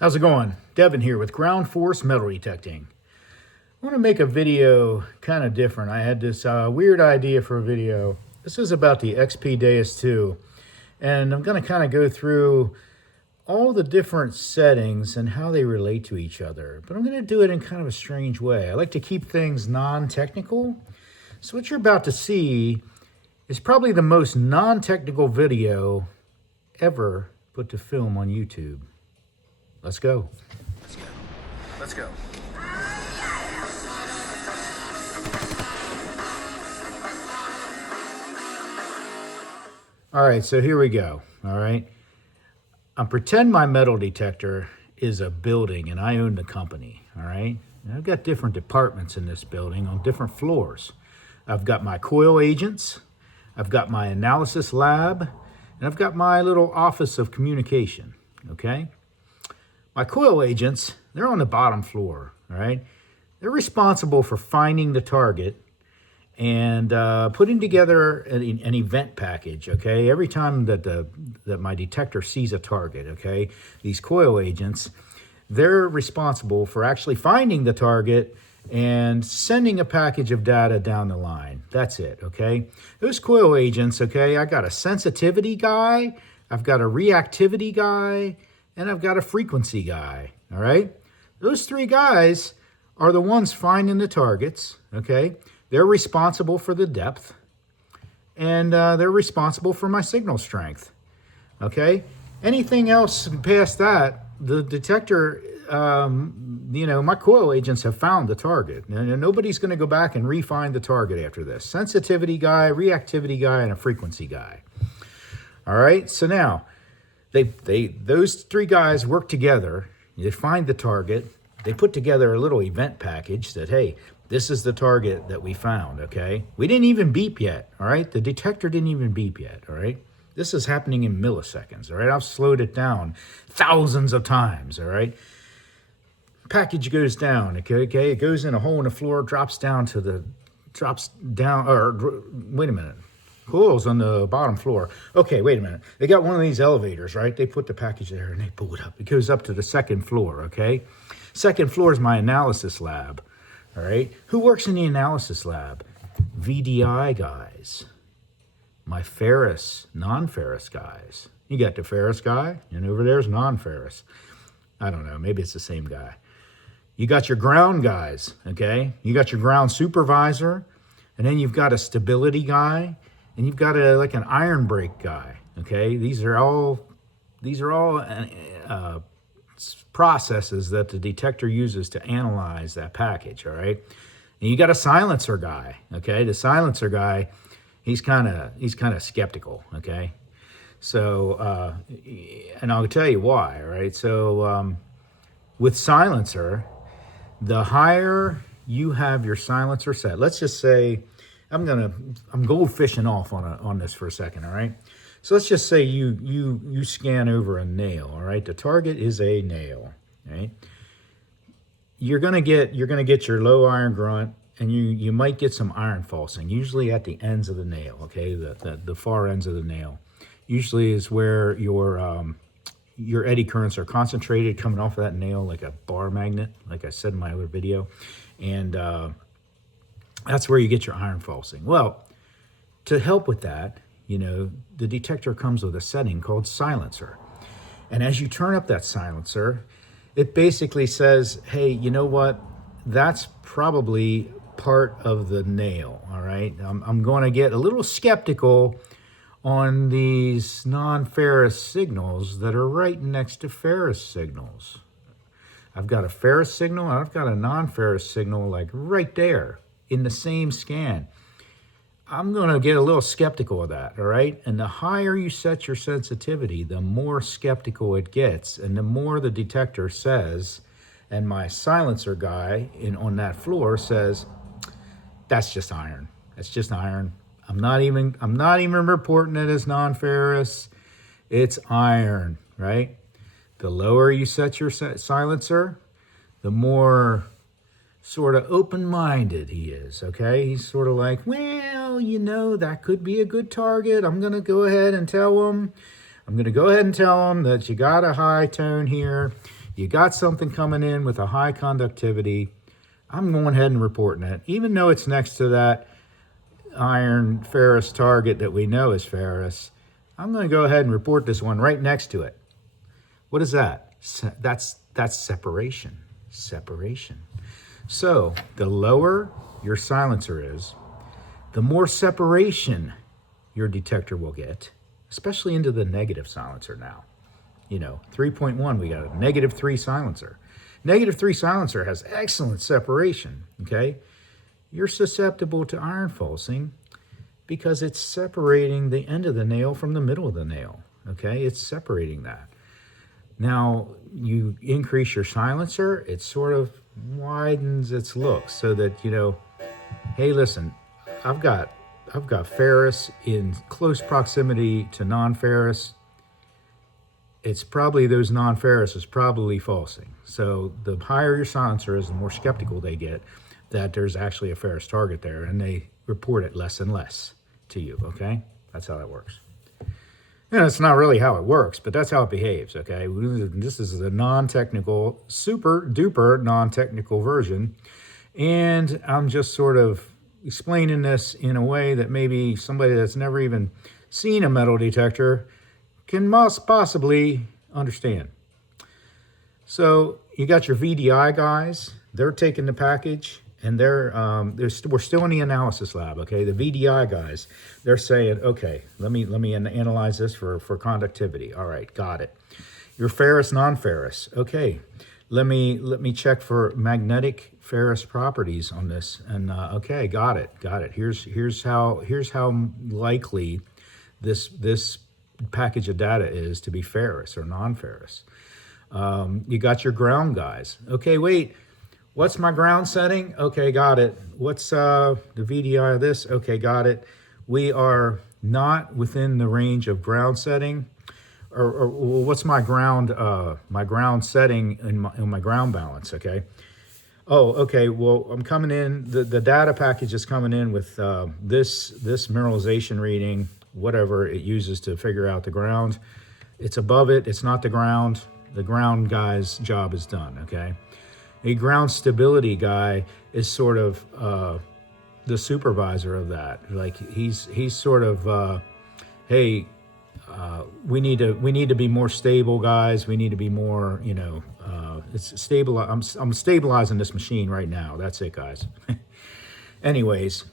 How's it going? Devin here with Ground Force Metal Detecting. I want to make a video kind of different. I had this weird idea for a video. This is about the XP Deus II, and I'm going to kind of go through all the different settings and how they relate to each other. But I'm going to do it in kind of a strange way. I like to keep things non-technical. So what you're about to see is probably the most non-technical video ever put to film on YouTube. Let's go. Let's go. All right, so here we go. All right. Pretend my metal detector is a building and I own the company. All right. And I've got different departments in this building on different floors. I've got my coil agents, I've got my analysis lab, and I've got my little office of communication. Okay. My coil agents, they're on the bottom floor, all right? They're responsible for finding the target and putting together an event package, okay? Every time that my detector sees a target, okay? These coil agents, they're responsible for actually finding the target and sending a package of data down the line. That's it, okay? Those coil agents, okay, I got a sensitivity guy, I've got a reactivity guy, and I've got a frequency guy, all right? Those three guys are the ones finding the targets, okay? They're responsible for the depth, and they're responsible for my signal strength, okay? Anything else past that, the detector, my coil agents have found the target. And nobody's going to go back and refine the target after this. Sensitivity guy, reactivity guy, and a frequency guy. All right, so now, those three guys work together. They find the target. They put together a little event package that, hey, this is the target that we found, okay? We didn't even beep yet, all right? The detector didn't even beep yet, all right? This is happening in milliseconds, all right? I've slowed it down thousands of times, all right? Package goes down, okay? It goes in a hole in the floor, drops down, wait a minute. Coil's on the bottom floor. Okay, wait a minute. They got one of these elevators, right? They put the package there and they pull it up. It goes up to the second floor, okay? Second floor is my analysis lab, all right? Who works in the analysis lab? VDI guys. My ferrous, non-ferrous guys. You got the ferrous guy, and over there's non-ferrous. I don't know, maybe it's the same guy. You got your ground guys, okay? You got your ground supervisor, and then you've got a stability guy, and you've got like an iron brake guy, okay? These are all processes that the detector uses to analyze that package, all right? And you got a silencer guy, okay? The silencer guy, he's kind of skeptical, okay? So, and I'll tell you why, all right? So, with silencer, the higher you have your silencer set, let's just say, I'm gold fishing off on this for a second, all right? So let's just say you scan over a nail, all right? The target is a nail, right? You're gonna get your low iron grunt, and you might get some iron falsing, usually at the ends of the nail, okay? The far ends of the nail, usually is where your eddy currents are concentrated coming off of that nail like a bar magnet, like I said in my other video, and that's where you get your iron falsing. Well, to help with that, the detector comes with a setting called silencer. And as you turn up that silencer, it basically says, hey, you know what? That's probably part of the nail, all right? I'm going to get a little skeptical on these non-ferrous signals that are right next to ferrous signals. I've got a ferrous signal and I've got a non-ferrous signal like right there in the same scan. I'm going to get a little skeptical of that, all right? And the higher you set your sensitivity, the more skeptical it gets, and the more the detector says, and my silencer guy on that floor says, that's just iron. That's just iron. I'm not even reporting it as non-ferrous. It's iron, right? The lower you set your silencer, the more sort of open-minded he is, okay? He's sort of like, well, that could be a good target. I'm going to go ahead and tell him that you got a high tone here. You got something coming in with a high conductivity. I'm going ahead and reporting it, even though it's next to that iron ferrous target that we know is ferrous. I'm going to go ahead and report this one right next to it. What is that? That's separation. Separation. So the lower your silencer is, the more separation your detector will get, especially into the negative silencer now. 3.1, we got a -3 silencer. -3 silencer has excellent separation, okay? You're susceptible to iron falsing because it's separating the end of the nail from the middle of the nail, okay? It's separating that. Now, you increase your silencer, it sort of widens its look so that, hey, listen, I've got ferrous in close proximity to non-ferrous. It's probably those non-ferrous is probably falsing. So the higher your silencer is, the more skeptical they get that there's actually a ferrous target there, and they report it less and less to you, okay? That's how that works. And it's not really how it works, but that's how it behaves, okay? This is a non-technical, super duper non-technical version, and I'm just sort of explaining this in a way that maybe somebody that's never even seen a metal detector can most possibly understand. So you got your VDI guys, they're taking the package, and we're still in the analysis lab, okay? The VDI guys, they're saying, okay, let me analyze this for conductivity. All right, got it. Your ferrous, non-ferrous, okay. Let me check for magnetic ferrous properties on this, and okay, got it. Here's how likely this package of data is to be ferrous or non-ferrous. You got your ground guys. Okay, wait, what's my ground setting? Okay, got it. What's the VDI of this? Okay, got it. We are not within the range of ground setting. Or what's my ground setting in my ground balance? Okay. Oh, okay. Well, I'm coming in. The data package is coming in with this mineralization reading, whatever it uses to figure out the ground. It's above it. It's not the ground. The ground guy's job is done. Okay. A ground stability guy is sort of the supervisor of that. Like he's sort of, hey, we need to be more stable, guys. We need to be more, it's stable. I'm stabilizing this machine right now. That's it, guys. Anyways,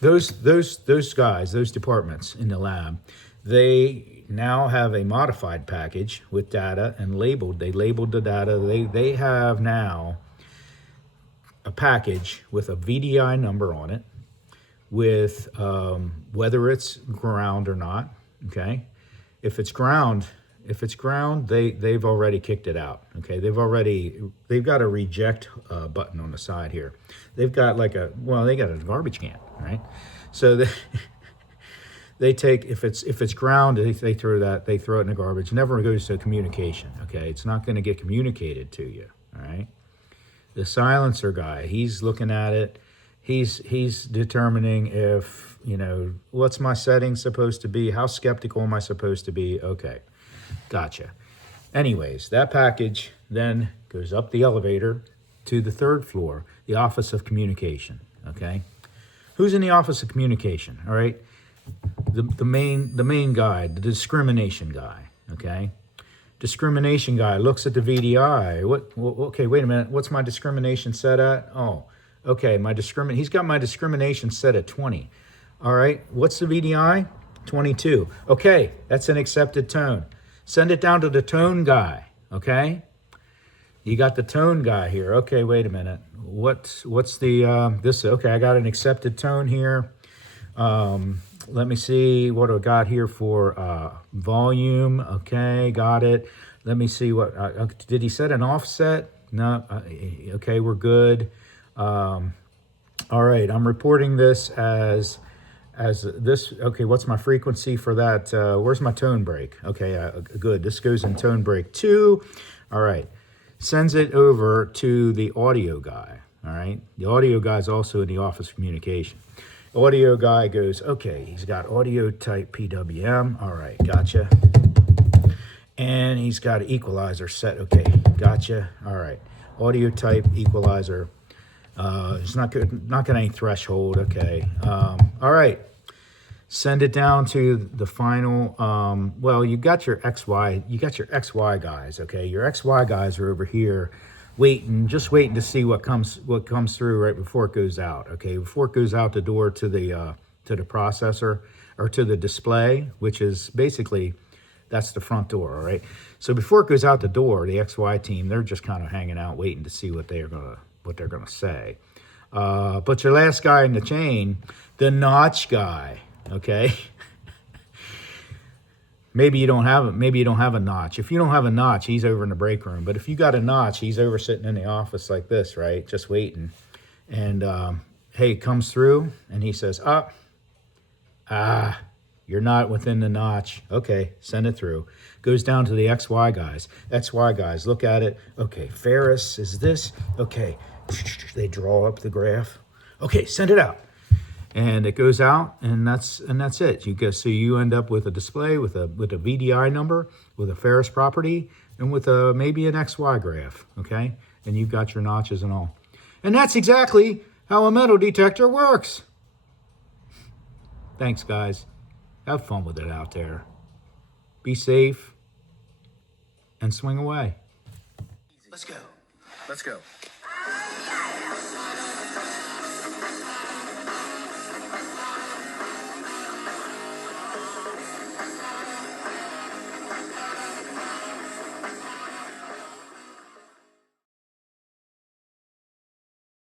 those guys, those departments in the lab, they now have a modified package with data and labeled. They labeled the data. They have now a package with a VDI number on it, with whether it's ground or not. Okay, if it's ground, they've already kicked it out. Okay, they've got a reject button on the side here. They've got they got a garbage can, right? So they take, if it's ground, they throw it in the garbage. It never goes to communication. Okay, it's not going to get communicated to you. All right, the silencer guy, he's looking at it. He's determining if, what's my setting supposed to be? How skeptical am I supposed to be? Okay, gotcha. Anyways, that package then goes up the elevator to the 3rd floor, the Office of Communication, okay? Who's in the Office of Communication, all right? The main guy, the discrimination guy, okay? Discrimination guy looks at the VDI. Okay, wait a minute. What's my discrimination set at? Oh, okay, he's got my discrimination set at 20. All right, what's the VDI? 22. Okay, that's an accepted tone. Send it down to the tone guy, okay? You got the tone guy here. Okay, wait a minute. What's the, this, okay, I got an accepted tone here. Let me see what I got here for volume. Okay, got it. Let me see what, did he set an offset? No, okay, we're good. All right, I'm reporting this as this. Okay, what's my frequency for that? Where's my tone break? Okay, good. This goes in tone break 2. All right, sends it over to the audio guy. All right, the audio guy is also in the Office of Communication. Audio guy goes, okay, he's got audio type PWM. All right, gotcha. And he's got an equalizer set. Okay, gotcha. All right. Audio type equalizer. It's not good. Not got any threshold. Okay. All right. Send it down to the final. Well, you got your XY. You got your XY guys. Okay. Your XY guys are over here, waiting, just waiting to see what comes through right before it goes out. Okay. Before it goes out the door to the processor or to the display, which is basically. That's the front door, all right? So before it goes out the door, the XY team, they're just kind of hanging out, waiting to see what they're gonna say. But your last guy in the chain, the notch guy, okay? Maybe you don't have a notch. If you don't have a notch, he's over in the break room. But if you got a notch, he's over sitting in the office like this, right? Just waiting. And hey, it comes through, and he says, you're not within the notch. Okay, send it through. Goes down to the XY guys. XY guys, look at it. Okay, Ferris is this. Okay, they draw up the graph. Okay, send it out. And it goes out, and that's it. So you end up with a display with a VDI number, with a Ferris property, and with maybe an XY graph. Okay, and you've got your notches and all. And that's exactly how a metal detector works. Thanks, guys. Have fun with it out there. Be safe and swing away. Let's go. Let's go.